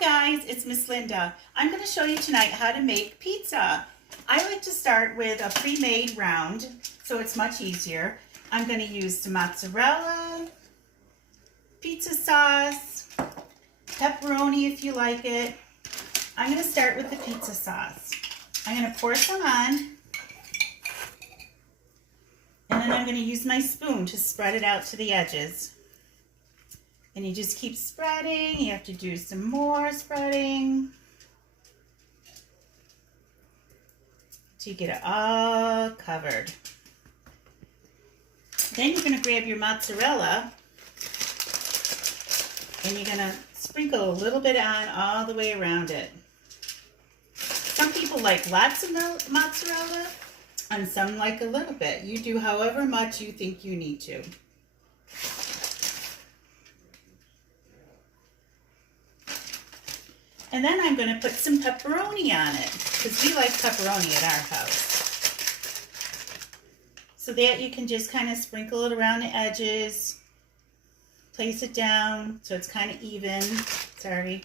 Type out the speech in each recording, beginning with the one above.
Hi guys, it's Miss Linda. I'm going to show you tonight how to make pizza. I like to start with a pre-made round, so it's much easier. I'm going to use some mozzarella, pizza sauce, pepperoni if you like it. I'm going to start with the pizza sauce. I'm going to pour some on, and then I'm going to use my spoon to spread it out to the edges. And you just keep spreading. You have to do some more spreading till you get it all covered. Then you're going to grab your mozzarella and you're going to sprinkle a little bit on all the way around it. Some people like lots of mozzarella and some like a little bit. You do however much you think you need to. And then I'm going to put some pepperoni on it, because we like pepperoni at our house. So that you can just kind of sprinkle it around the edges, place it down so it's kind of even. Sorry.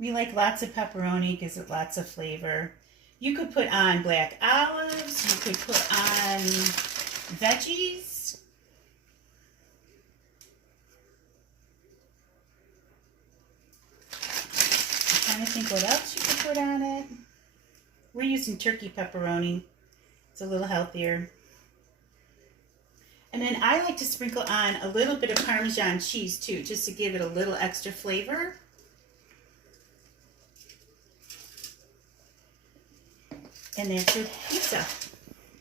We like lots of pepperoni, gives it lots of flavor. You could put on black olives, you could put on veggies. I think what else you could put on it. We're using turkey pepperoni. It's a little healthier. And then I like to sprinkle on a little bit of Parmesan cheese too, just to give it a little extra flavor. And that's your pizza.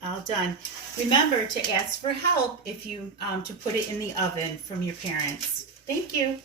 All done. Remember to ask for help if you to put it in the oven from your parents. Thank you.